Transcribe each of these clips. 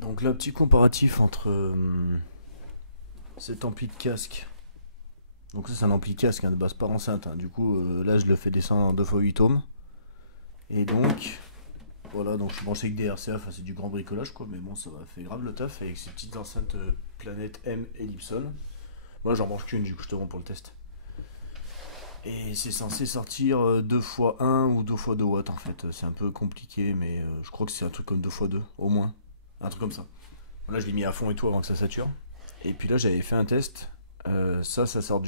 Donc là, petit comparatif entre cet ampli de casque. Donc ça c'est un ampli casque hein, de base pas enceinte. Hein. Du coup là je le fais descendre en 2x8 ohms. Et donc voilà, donc je suis branché avec des RCA, enfin c'est du grand bricolage quoi, mais bon ça va fait grave le taf avec ces petites enceintes Planète M et Ellipson. Moi j'en branche qu'une du coup je te rends pour le test. Et c'est censé sortir 2 fois 1 ou 2 fois 2 watts en fait. C'est un peu compliqué mais je crois que c'est un truc comme 2 fois 2 au moins. Un truc comme ça. Là je l'ai mis à fond et tout avant que ça sature. Et puis là j'avais fait un test. Ça sort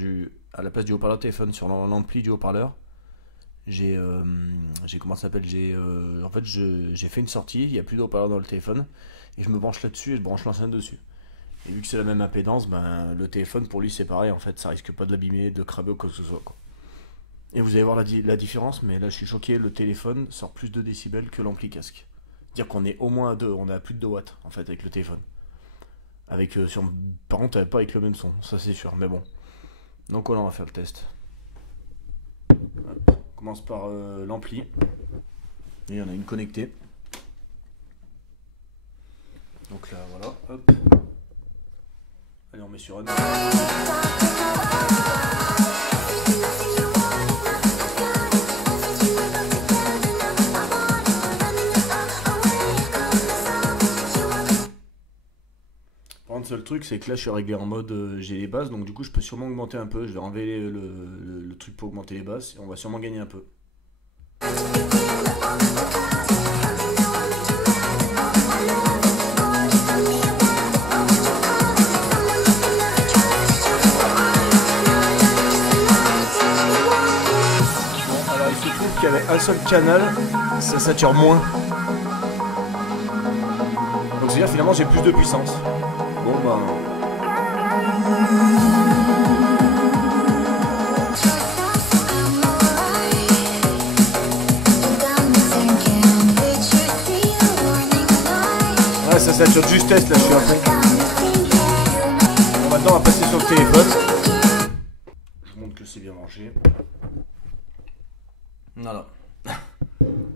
à la place du haut-parleur téléphone sur l'ampli du haut-parleur. Comment ça s'appelle en fait j'ai fait une sortie, il n'y a plus de haut-parleur dans le téléphone et je me branche là-dessus et je branche l'enceinte dessus. Et vu que c'est la même impédance, ben le téléphone pour lui c'est pareil en fait, ça risque pas de l'abîmer, de cramer ou quoi que ce soit quoi. Et vous allez voir la différence, mais là je suis choqué, le téléphone sort plus de décibels que l'ampli casque. C'est-à-dire qu'on est au moins à 2, on est à plus de 2 watts en fait avec le téléphone. Par contre, pas avec le même son, ça c'est sûr, mais bon. Donc voilà, on va faire le test. Hop. On commence par l'ampli. Et il y en a une connectée. Donc là, voilà, hop. Allez, on met sur un. Par contre, seul truc, c'est que là, je suis réglé en mode j'ai les basses, donc du coup, je peux sûrement augmenter un peu. Je vais enlever le truc pour augmenter les basses et on va sûrement gagner un peu. Avec un seul canal, ça sature moins. Donc c'est-à-dire finalement j'ai plus de puissance. Bon bah... Ouais, ça sature de justesse là, je suis à fond. Bon, maintenant on va passer sur le téléphone. Je montre que c'est bien branché. Voilà.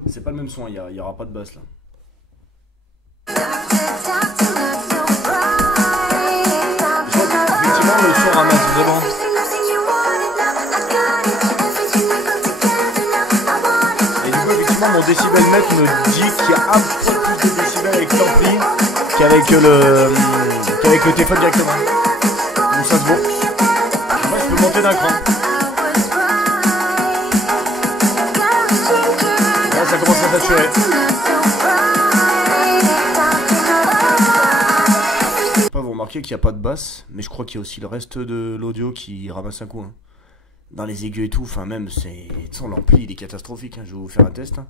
C'est pas le même son, il y aura pas de basse là. Effectivement, le son ramasse vraiment. Et du coup, effectivement, mon décibelmètre me dit qu'il y a un peu plus de décibels avec l'ampli qu'avec le téléphone directement. Donc ça se vaut. Moi, je peux monter d'un cran. Ça commence à saturer. Vous remarquez qu'il n'y a pas de basse, mais je crois qu'il y a aussi le reste de l'audio qui ramasse un coup. Hein. Dans les aigus et tout, enfin même, l'ampli il est catastrophique. Hein. Je vais vous faire un test. Hein.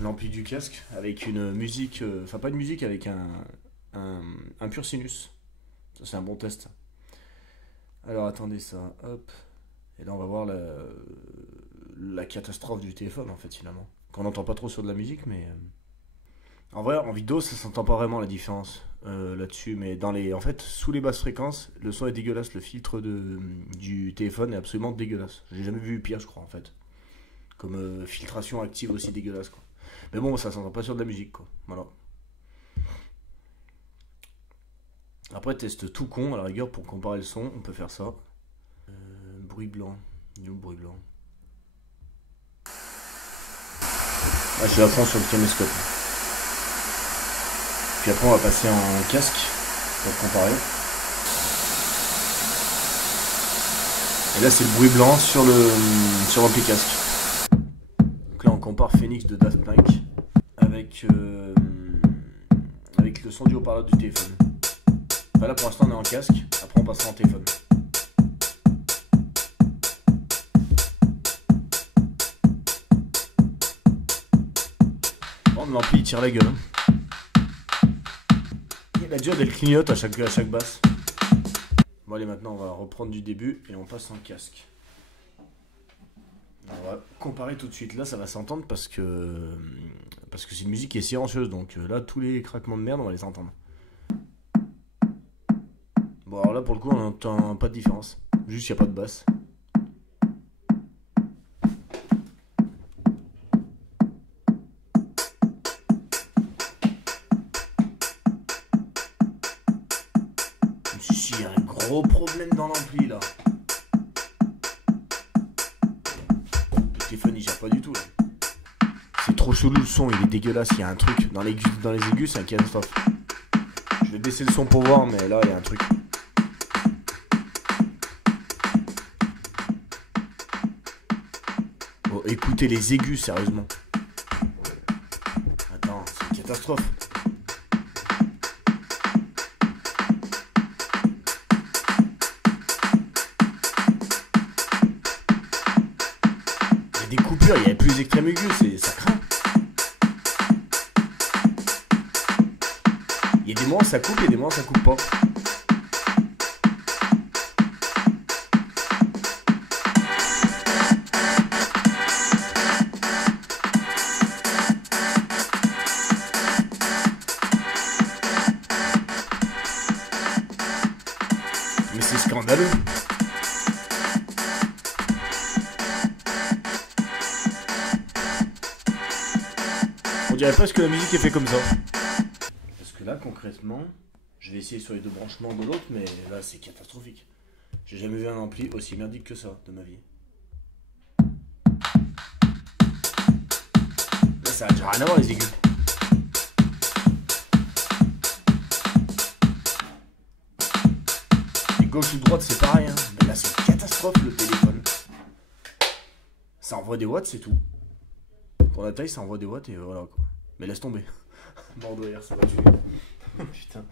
L'ampli du casque avec une musique, enfin pas une musique, avec un pur sinus. Ça c'est un bon test. Alors attendez ça, hop. Et là on va voir la catastrophe du téléphone en fait finalement. Qu'on n'entend pas trop sur de la musique mais... En vrai en vidéo ça s'entend pas vraiment la différence là-dessus, mais en fait sous les basses fréquences le son est dégueulasse, le filtre du téléphone est absolument dégueulasse. J'ai jamais vu pire je crois en fait. Comme filtration active aussi dégueulasse quoi. Mais bon ça s'entend pas sur de la musique quoi. Voilà. Après test tout con à la rigueur pour comparer le son, on peut faire ça. Bruit blanc. Il est où le bruit blanc? Ah, je suis à fond sur le caméscope. Puis après on va passer en casque pour comparer. Et là c'est le bruit blanc sur l'ampli casque. Donc là on compare Phoenix de Daft Punk avec le son du haut-parleur du téléphone. Enfin, là pour l'instant on est en casque, après on passera en téléphone. L'ampli il tire la gueule. La diode elle clignote à chaque basse. Bon allez maintenant on va reprendre du début et on passe en casque. On va comparer tout de suite. Là ça va s'entendre parce que c'est une musique qui est silencieuse. Donc là tous les craquements de merde on va les entendre. Bon alors là pour le coup on n'entend pas de différence. Juste il n'y a pas de basse. Gros problème dans l'ampli là. Le téléphone il gère pas du tout là. C'est trop chelou le son, il est dégueulasse, il y a un truc. Dans les aigus, c'est un catastrophe. Je vais baisser le son pour voir, mais là il y a un truc. Oh, écoutez les aigus, sérieusement. Attends, c'est une catastrophe. Il y a des coupures, il y a plus extrêmes aigus, ça craint. Il y a des moments ça coupe et des moments ça coupe pas. Mais c'est scandaleux. On dirait presque que la musique est faite comme ça. Parce que là, concrètement, je vais essayer sur les deux branchements de l'autre, mais là, c'est catastrophique. J'ai jamais vu un ampli aussi merdique que ça de ma vie. Là, ça a déjà rien à voir, les aigus. Et gauche ou droite, c'est pareil. Hein. Mais là, c'est une catastrophe, le téléphone. Ça envoie des watts, c'est tout. Pour la taille, ça envoie des watts et voilà quoi. Mais laisse tomber. Mort de rire, ça va tuer. Putain.